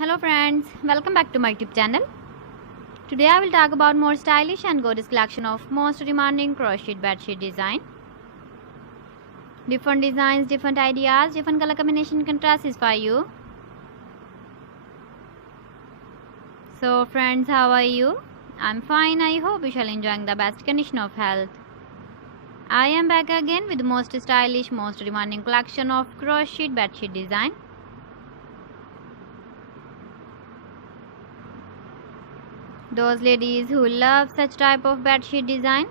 Hello friends, welcome back to my YouTube channel. Today I will talk about more stylish and gorgeous collection of most demanding crocheted bedsheet design. Different designs, different ideas, different color combination contrasts for you. So friends, how are you? I'm fine. I hope you shall enjoying the best condition of health. I am back again with the most stylish, most demanding collection of crocheted bedsheet design. Those ladies who love such type of bedsheet design.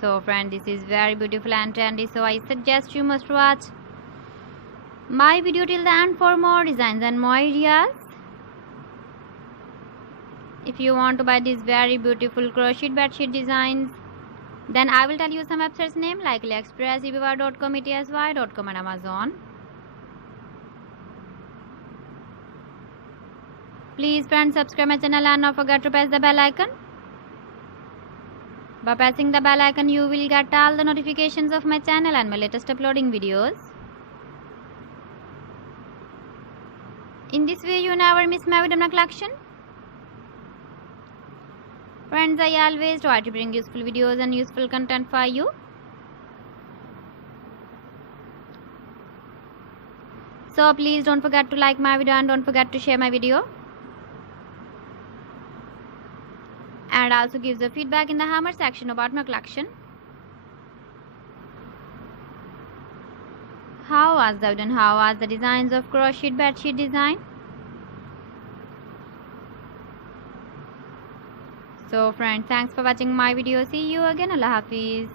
So friend, this is very beautiful and trendy, so I suggest you must watch my video till the end for more designs and more ideas. If you want to buy these very beautiful crochet bedsheet designs, then I will tell you some websites name like AliExpress, eBay.com, ETSY.com and Amazon. Please friends, subscribe my channel and don't forget to press the bell icon. By pressing the bell icon, you will get all the notifications of my channel and my latest uploading videos. In this way, you never miss my video collection. Friends, I always try to bring useful videos and useful content for you. So please don't forget to like my video and don't forget to share my video. And also give the feedback in the hammer section about my collection. How was the video and how was the designs of crocheted bedsheet design? So friends, thanks for watching my video. See you again. Allah Hafiz.